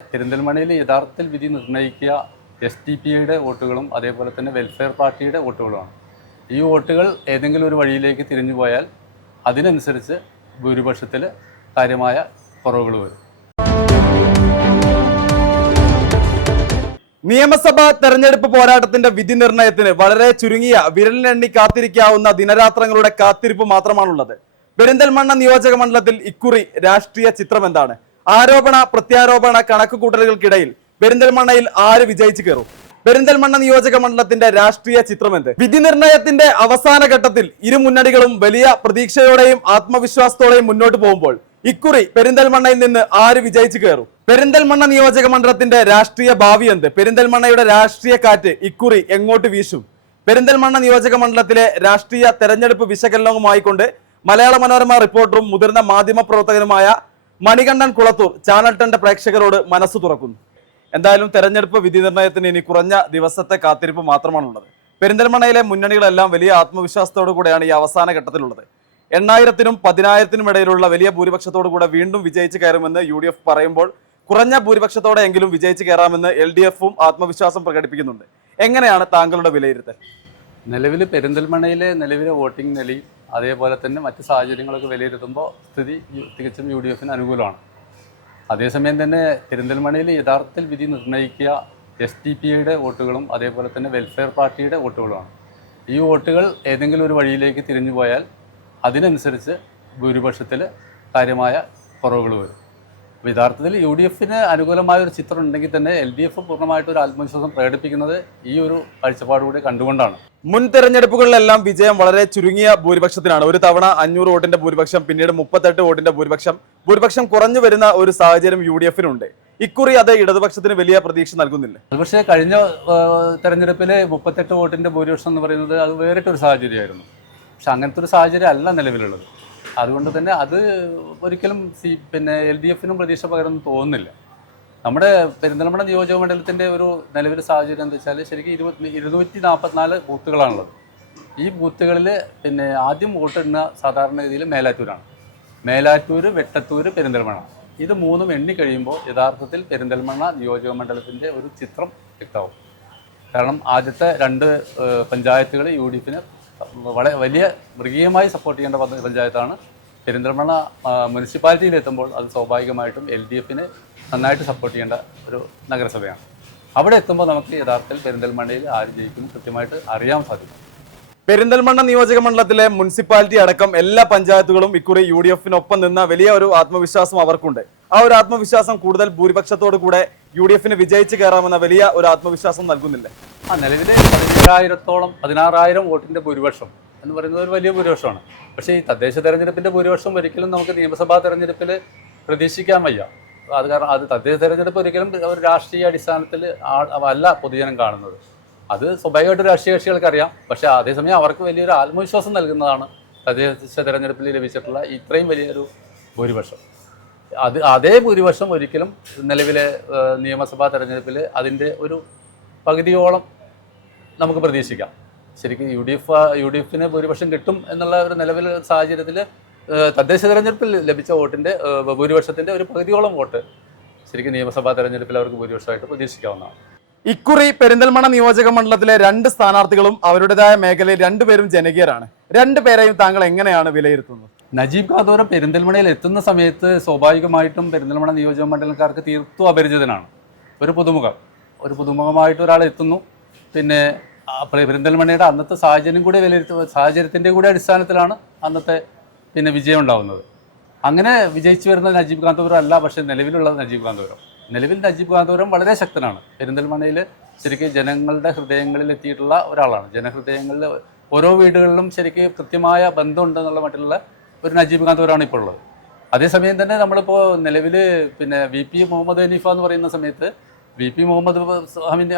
പെരിന്തൽമണ്ണയിൽ യഥാർത്ഥത്തിൽ വിധി നിർണ്ണയിക്കുക SDP-യുടെ വോട്ടുകളും അതേപോലെ തന്നെ വെൽഫെയർ പാർട്ടിയുടെ വോട്ടുകളുമാണ്. ഈ വോട്ടുകൾ ഏതെങ്കിലും ഒരു വഴിയിലേക്ക് തിരിഞ്ഞു പോയാൽ അതിനനുസരിച്ച് ഭൂരിപക്ഷത്തിൽ കാര്യമായ കുറവുകൾ വരും. നിയമസഭാ തെരഞ്ഞെടുപ്പ് പോരാട്ടത്തിന്റെ വിധി നിർണയത്തിന് വളരെ ചുരുങ്ങിയ വിരലിനെണ്ണി കാത്തിരിക്കാവുന്ന ദിനരാത്രങ്ങളുടെ കാത്തിരിപ്പ് മാത്രമാണുള്ളത്. പെരിന്തൽമണ്ണ നിയോജക മണ്ഡലത്തിൽ ഇക്കുറി രാഷ്ട്രീയ ചിത്രം എന്താണ്? ആരോപണ പ്രത്യാരോപണ കണക്കുകൂട്ടലുകൾക്കിടയിൽ പെരിന്തൽമണ്ണയിൽ ആര് വിജയിച്ചു കയറും? പെരിന്തൽമണ്ണ നിയോജക മണ്ഡലത്തിന്റെ രാഷ്ട്രീയ ചിത്രം എന്ത്? വിധി നിർണയത്തിന്റെ അവസാന ഘട്ടത്തിൽ ഇരു മുന്നണികളും വലിയ പ്രതീക്ഷയോടെയും ആത്മവിശ്വാസത്തോടെയും മുന്നോട്ട് പോകുമ്പോൾ ഇക്കുറി പെരിന്തൽമണ്ണയിൽ നിന്ന് ആര് വിജയിച്ചു കയറും? പെരിന്തൽമണ്ണ നിയോജക മണ്ഡലത്തിന്റെ രാഷ്ട്രീയ ഭാവി എന്ത്? പെരിന്തൽമണ്ണയുടെ രാഷ്ട്രീയ കാറ്റ് ഇക്കുറി എങ്ങോട്ട് വീശും? പെരിന്തൽമണ്ണ നിയോജക മണ്ഡലത്തിലെ രാഷ്ട്രീയ തെരഞ്ഞെടുപ്പ് വിശകലനവുമായിക്കൊണ്ട് മലയാള മനോരമ റിപ്പോർട്ടറും മുതിർന്ന മാധ്യമ പ്രവർത്തകനുമായ മണികണ്ഠൻ കുളത്തൂർ ചാനൽ 10 പ്രേക്ഷകരോട് മനസ്സ് തുറക്കുന്നു. എന്തായാലും തെരഞ്ഞെടുപ്പ് വിധി നിർണയത്തിന് ഇനി കുറഞ്ഞ ദിവസത്തെ കാത്തിരിപ്പ് മാത്രമാണുള്ളത്. പെരിന്തൽമണ്ണയിലെ മുന്നണികളെല്ലാം വലിയ ആത്മവിശ്വാസത്തോടു കൂടെയാണ് ഈ അവസാന ഘട്ടത്തിലുള്ളത്. 8,000-നും 10,000-നും ഇടയിലുള്ള വലിയ ഭൂരിപക്ഷത്തോടു കൂടെ വീണ്ടും വിജയിച്ച് കയറുമെന്ന് UDF പറയുമ്പോൾ കുറഞ്ഞ ഭൂരിപക്ഷത്തോടെ എങ്കിലും വിജയിച്ച് കയറാമെന്ന് LDF-ഉം ആത്മവിശ്വാസം പ്രകടിപ്പിക്കുന്നുണ്ട്. എങ്ങനെയാണ് താങ്കളുടെ വിലയിരുത്തൽ? നിലവിൽ പെരിന്തൽമണ്ണയിലെ നിലവിലെ വോട്ടിംഗ് നിലയും അതേപോലെ തന്നെ മറ്റ് സാഹചര്യങ്ങളൊക്കെ വിലയിരുത്തുമ്പോൾ സ്ഥിതി തികച്ചും UDF-ന് അനുകൂലമാണ്. അതേസമയം തന്നെ പെരിന്തൽമണ്ണയിൽ യഥാർത്ഥത്തിൽ വിധി നിർണ്ണയിക്കുക SDP-യുടെ വോട്ടുകളും അതേപോലെ തന്നെ വെൽഫെയർ പാർട്ടിയുടെ വോട്ടുകളുമാണ്. ഈ വോട്ടുകൾ ഏതെങ്കിലും ഒരു വഴിയിലേക്ക് തിരിഞ്ഞു പോയാൽ അതിനനുസരിച്ച് ഭൂരിപക്ഷത്തിൽ കാര്യമായ കുറവുകൾ വരും. അപ്പോൾ യഥാർത്ഥത്തിൽ UDF-ന് അനുകൂലമായ ഒരു ചിത്രം ഉണ്ടെങ്കിൽ തന്നെ LDF പൂർണ്ണമായിട്ടൊരു ആത്മവിശ്വാസം പ്രകടിപ്പിക്കുന്നത് ഈ ഒരു കാഴ്ചപ്പാടുകൂടി കണ്ടുകൊണ്ടാണ്. മുൻ തെരഞ്ഞെടുപ്പുകളിലെല്ലാം വിജയം വളരെ ചുരുങ്ങിയ ഭൂരിപക്ഷത്തിനാണ്. ഒരു തവണ 500 വോട്ടിന്റെ ഭൂരിപക്ഷം, പിന്നീട് 38 വോട്ടിന്റെ ഭൂരിപക്ഷം കുറഞ്ഞു വരുന്ന ഒരു സാഹചര്യം UDF-നുണ്ട്. ഇക്കുറി അത് ഇടതുപക്ഷത്തിന് വലിയ പ്രതീക്ഷ നൽകുന്നില്ല. പക്ഷേ കഴിഞ്ഞ തെരഞ്ഞെടുപ്പിൽ 38 വോട്ടിന്റെ ഭൂരിപക്ഷം എന്ന് പറയുന്നത് അത് വേറിട്ടൊരു സാഹചര്യമായിരുന്നു. പക്ഷെ അങ്ങനത്തെ ഒരു സാഹചര്യം അല്ല നിലവിലുള്ളത്. അതുകൊണ്ട് തന്നെ അത് ഒരിക്കലും LDF-നും പ്രതീക്ഷ പകരൊന്നും തോന്നുന്നില്ല. നമ്മുടെ പെരിന്തൽമണ്ണ നിയോജക മണ്ഡലത്തിൻ്റെ ഒരു നിലവിലെ സാഹചര്യം എന്താ വെച്ചാൽ ശരിക്കും 244 ബൂത്തുകളാണുള്ളത്. ഈ ബൂത്തുകളിൽ ആദ്യം വോട്ടിടുന്ന സാധാരണഗതിയിൽ മേലാറ്റൂരാണ്. മേലാറ്റൂർ, വെട്ടത്തൂർ, പെരിന്തൽമണ്ണ ഇത് മൂന്നും എണ്ണി കഴിയുമ്പോൾ യഥാർത്ഥത്തിൽ പെരിന്തൽമണ്ണ നിയോജക മണ്ഡലത്തിൻ്റെ ഒരു ചിത്രം വ്യക്തമാവും. കാരണം ആദ്യത്തെ 2 പഞ്ചായത്തുകൾ UDF-ന് വളരെ വലിയ മൃഗീയമായി സപ്പോർട്ട് ചെയ്യേണ്ട പഞ്ചായത്താണ്. പെരിന്തൽമണ്ണ മുനിസിപ്പാലിറ്റിയിൽ എത്തുമ്പോൾ അത് സ്വാഭാവികമായിട്ടും LDF-ന് നന്നായിട്ട് സപ്പോർട്ട് ചെയ്യേണ്ട ഒരു നഗരസഭയാണ്. അവിടെ എത്തുമ്പോൾ നമുക്ക് യഥാർത്ഥത്തിൽ പെരിന്തൽമണ്ണയിൽ ആര് ജയിക്കും കൃത്യമായിട്ട് അറിയാൻ സാധിക്കും. പെരിന്തൽമണ്ണ നിയോജക മണ്ഡലത്തിലെ മുനിസിപ്പാലിറ്റി അടക്കം എല്ലാ പഞ്ചായത്തുകളും ഇക്കുറി UDF-നൊപ്പം നിന്ന വലിയ ഒരു ആത്മവിശ്വാസം അവർക്കുണ്ട്. ആ ഒരു ആത്മവിശ്വാസം കൂടുതൽ ഭൂരിപക്ഷത്തോടു കൂടെ UDF-ന് വിജയിച്ച് കയറാമെന്ന വലിയ ഒരു ആത്മവിശ്വാസം നൽകുന്നില്ല. നിലവിലെ 16,000 വോട്ടിന്റെ ഭൂരിപക്ഷം എന്ന് പറയുന്നത് ഒരു വലിയ ഭൂരിപക്ഷമാണ്. പക്ഷേ ഈ തദ്ദേശ തെരഞ്ഞെടുപ്പിന്റെ ഭൂരിപക്ഷം ഒരിക്കലും നമുക്ക് നിയമസഭാ തെരഞ്ഞെടുപ്പിൽ പ്രതീക്ഷിക്കാൻ വയ്യ. അത് കാരണം അത് തദ്ദേശ തെരഞ്ഞെടുപ്പ് ഒരിക്കലും ഒരു രാഷ്ട്രീയ അടിസ്ഥാനത്തിൽ അല്ല പൊതുജനം കാണുന്നത്. അത് സ്വാഭാവികമായിട്ട് രാഷ്ട്രീയ കക്ഷികൾക്ക് അറിയാം. പക്ഷേ അതേസമയം അവർക്ക് വലിയൊരു ആത്മവിശ്വാസം നൽകുന്നതാണ് തദ്ദേശ തെരഞ്ഞെടുപ്പിൽ ലഭിച്ചിട്ടുള്ള ഇത്രയും വലിയൊരു ഭൂരിപക്ഷം. അതേ ഭൂരിപക്ഷം ഒരിക്കലും നിലവിലെ നിയമസഭാ തെരഞ്ഞെടുപ്പിൽ അതിൻ്റെ ഒരു പകുതിയോളം നമുക്ക് പ്രതീക്ഷിക്കാം. ശരിക്കും UDF-ന് ഭൂരിപക്ഷം കിട്ടും എന്നുള്ള ഒരു നിലവിലെ സാഹചര്യത്തിൽ തദ്ദേശ തെരഞ്ഞെടുപ്പിൽ ലഭിച്ച വോട്ടിൻ്റെ ഭൂരിപക്ഷത്തിൻ്റെ ഒരു പകുതിയോളം വോട്ട് ശരിക്കും നിയമസഭാ തെരഞ്ഞെടുപ്പിൽ അവർക്ക് ഭൂരിപക്ഷമായിട്ട് പ്രതീക്ഷിക്കാവുന്നതാണ്. ഇക്കുറി പെരിന്തൽമണ്ണ നിയോജക മണ്ഡലത്തിലെ 2 സ്ഥാനാർത്ഥികളും അവരുടേതായ മേഖലയിൽ 2 പേരും ജനകീയരാണ്. 2 പേരെയും താങ്കൾ എങ്ങനെയാണ് വിലയിരുത്തുന്നത്? നജീബ് കാന്തോരം പെരിന്തൽമണ്ണയിൽ എത്തുന്ന സമയത്ത് സ്വാഭാവികമായിട്ടും പെരിന്തൽമണ്ണ നിയോജക മണ്ഡലക്കാർക്ക് തീർത്തും അപരിചിതനാണ്. ഒരു പുതുമുഖമായിട്ട് ഒരാൾ എത്തുന്നു. പിന്നെ പെരിന്തൽമണ്ണയുടെ അന്നത്തെ സാഹചര്യം കൂടി സാഹചര്യത്തിൻ്റെ കൂടി അടിസ്ഥാനത്തിലാണ് അന്നത്തെ വിജയം ഉണ്ടാകുന്നത്. അങ്ങനെ വിജയിച്ചു വരുന്ന നജീബ് കാന്തപുരം അല്ല പക്ഷേ നിലവിലുള്ള നജീബ് കാന്തപുരം. നിലവിൽ നജീബ് കാന്തപുരം വളരെ ശക്തനാണ്. പെരിന്തൽമണ്ണയിൽ ശരിക്കും ജനങ്ങളുടെ ഹൃദയങ്ങളിൽ എത്തിയിട്ടുള്ള ഒരാളാണ്. ജനഹൃദയങ്ങളിൽ ഓരോ വീടുകളിലും ശരിക്കും കൃത്യമായ ബന്ധമുണ്ടെന്നുള്ള മറ്റുള്ള ഒരു നജീബ് കാന്തപുരമാണ് ഇപ്പോൾ ഉള്ളത്. അതേസമയം തന്നെ നമ്മളിപ്പോൾ നിലവിൽ VP മുഹമ്മദ് ഹനീഫ എന്ന് പറയുന്ന സമയത്ത് VP മുഹമ്മദ്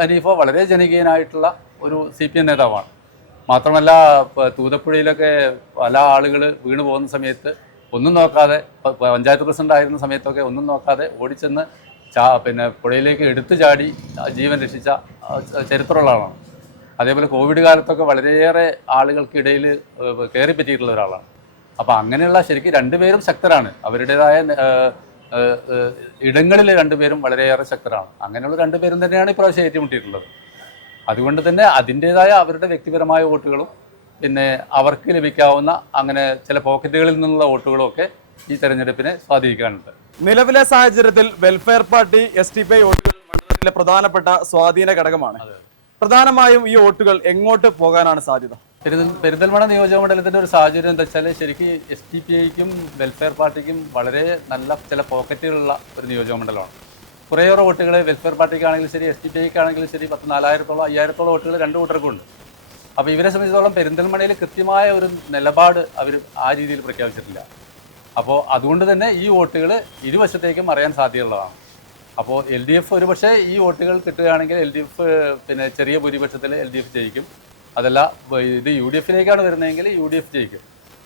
ഹനീഫ വളരെ ജനകീയനായിട്ടുള്ള ഒരു CPM നേതാവാണ്. മാത്രമല്ല തൂതപ്പുഴയിലൊക്കെ പല ആളുകൾ വീണ് പോകുന്ന സമയത്ത് ഒന്നും നോക്കാതെ, പഞ്ചായത്ത് പ്രസിഡന്റ് ആയിരുന്ന സമയത്തൊക്കെ ഒന്നും നോക്കാതെ ഓടിച്ചെന്ന് പുഴയിലേക്ക് എടുത്തു ചാടി ജീവൻ രക്ഷിച്ച ചരിത്രമുള്ള ആളാണ്. അതേപോലെ കോവിഡ് കാലത്തൊക്കെ വളരെയേറെ ആളുകൾക്കിടയിൽ കയറി പറ്റിയിട്ടുള്ള ഒരാളാണ്. അപ്പോൾ അങ്ങനെയുള്ള ശരിക്കും 2 പേരും ശക്തരാണ്. അവരുടേതായ ഇടങ്ങളിൽ രണ്ടുപേരും വളരെയേറെ ശക്തരാണ്. അങ്ങനെയുള്ള രണ്ടുപേരും തന്നെയാണ് ഇപ്രാവശ്യം ഏറ്റുമുട്ടിയിട്ടുള്ളത്. അതുകൊണ്ട് തന്നെ അതിൻ്റേതായ അവരുടെ വ്യക്തിപരമായ വോട്ടുകളും പിന്നെ അവർക്ക് ലഭിക്കാവുന്ന അങ്ങനെ ചില പോക്കറ്റുകളിൽ നിന്നുള്ള വോട്ടുകളും ഒക്കെ ഈ തെരഞ്ഞെടുപ്പിനെ സ്വാധീനിക്കാനുണ്ട്. നിലവിലെ സാഹചര്യത്തിൽ വെൽഫെയർ പാർട്ടി SDPI വോട്ടുകൾ മണ്ഡലത്തിലെ പ്രധാനപ്പെട്ട സ്വാധീന ഘടകമാണ്. പ്രധാനമായും ഈ വോട്ടുകൾ എങ്ങോട്ട് പോകാനാണ് സാധ്യത? പെരിന്തൽമണ്ണ നിയോജകമണ്ഡലത്തിൻ്റെ ഒരു സാഹചര്യം എന്താ വെച്ചാൽ ശരിക്കും SDPIക്കും വെൽഫെയർ പാർട്ടിക്കും വളരെ നല്ല ചില പോക്കറ്റുകളുള്ള ഒരു നിയോജകമണ്ഡലമാണ്. കുറേയേറെ വോട്ടുകൾ വെൽഫെയർ പാർട്ടിക്കാണെങ്കിലും ശരി SDPIക്കാണെങ്കിലും ശരി 4000-5000 വോട്ടുകൾ രണ്ട് കൂട്ടർക്കും ഉണ്ട്. അപ്പോൾ ഇവരെ സംബന്ധിച്ചിടത്തോളം പെരിന്തൽമണ്ണയിൽ കൃത്യമായ ഒരു നിലപാട് അവർ ആ രീതിയിൽ പ്രഖ്യാപിച്ചിട്ടില്ല. അപ്പോൾ അതുകൊണ്ട് തന്നെ ഈ വോട്ടുകൾ ഇരുവശത്തേക്കും അറിയാൻ സാധ്യതയുള്ളതാണ്. അപ്പോൾ LDF ഒരുപക്ഷെ ഈ വോട്ടുകൾ കിട്ടുകയാണെങ്കിൽ LDF പിന്നെ ചെറിയ ഭൂരിപക്ഷത്തിൽ LDF ജയിക്കും. അതല്ല ഇത് UDFിലേക്കാണ് വരുന്നതെങ്കിൽ UDF ജയിക്കും.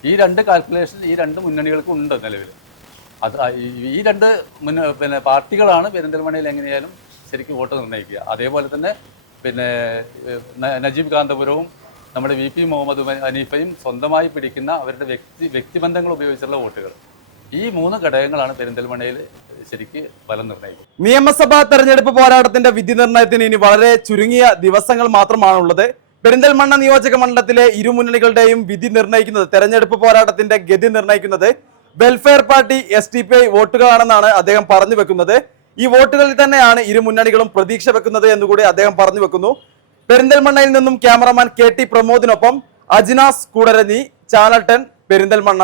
ഈ രണ്ട് കാൽക്കുലേഷൻ ഈ രണ്ട് മുന്നണികൾക്കും ഉണ്ട് നിലവിൽ. അത് ഈ രണ്ട് പിന്നെ പാർട്ടികളാണ് പെരിന്തൽമണ്ണയിൽ എങ്ങനെയായാലും ശരിക്കും വോട്ട് നിർണ്ണയിക്കുക. അതേപോലെ തന്നെ പിന്നെ നജീബ് കാന്തപുരവും നമ്മുടെ VP മുഹമ്മദ് ഹനീഫയും സ്വന്തമായി പിടിക്കുന്ന അവരുടെ വ്യക്തിബന്ധങ്ങൾ ഉപയോഗിച്ചുള്ള വോട്ടുകൾ, ഈ മൂന്ന് ഘടകങ്ങളാണ് പെരിന്തൽമണ്ണയിൽ ശരിക്ക് ഫലം നിർണ്ണയിക്കും. നിയമസഭാ തെരഞ്ഞെടുപ്പ് പോരാട്ടത്തിന്റെ വിധി നിർണ്ണയത്തിന് ഇനി വളരെ ചുരുങ്ങിയ ദിവസങ്ങൾ മാത്രമാണുള്ളത്. പെരിന്തൽമണ്ണ നിയോജക മണ്ഡലത്തിലെ ഇരുമുന്നണികളുടെയും വിധി നിർണ്ണയിക്കുന്നത്, തെരഞ്ഞെടുപ്പ് പോരാട്ടത്തിന്റെ ഗതി നിർണ്ണയിക്കുന്നത് വെൽഫെയർ പാർട്ടി SDPI വോട്ടുകളാണെന്നാണ് അദ്ദേഹം പറഞ്ഞു വെക്കുന്നത്. ഈ വോട്ടുകളിൽ തന്നെയാണ് ഇരു മുന്നണികളും പ്രതീക്ഷ വെക്കുന്നത് എന്നുകൂടി അദ്ദേഹം പറഞ്ഞു വെക്കുന്നു. പെരിന്തൽമണ്ണയിൽ നിന്നും ക്യാമറമാൻ KT പ്രമോദിനൊപ്പം അജിനാസ് കൂടരഞ്ഞി, ചാനൽ 10 പെരിന്തൽമണ്ണ.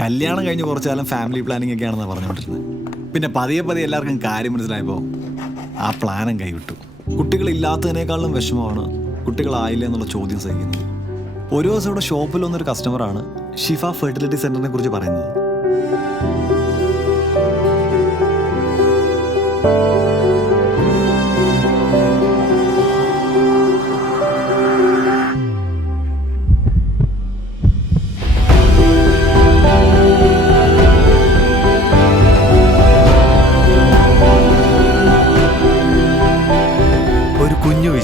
കല്യാണം കഴിഞ്ഞ് കുറച്ചു കാലം ഫാമിലി പ്ലാനിങ് ഒക്കെയാണെന്നാണ് പറഞ്ഞുകൊണ്ടിരുന്നത്. പിന്നെ പതിയെ എല്ലാവർക്കും കാര്യം മനസ്സിലായപ്പോൾ ആ പ്ലാനും കൈവിട്ടു. കുട്ടികളില്ലാത്തതിനേക്കാളും വിഷമമാണ് കുട്ടികളായില്ല എന്നുള്ള ചോദ്യം സഹിക്കുന്നത്. ഒരു ദിവസം ഇവിടെ ഷോപ്പിൽ വന്നൊരു കസ്റ്റമറാണ് ഷിഫ ഫെർട്ടിലിറ്റി സെന്ററിനെ കുറിച്ച് പറയുന്നത്.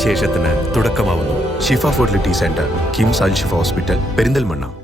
വിശേഷത്തിന് തുടക്കമാവുന്നു. ഷിഫ ഫെർട്ടിലിറ്റി സെന്റർ, കിംസ് അൽ ഷിഫ ഹോസ്പിറ്റൽ, പെരിന്തൽമണ്ണ.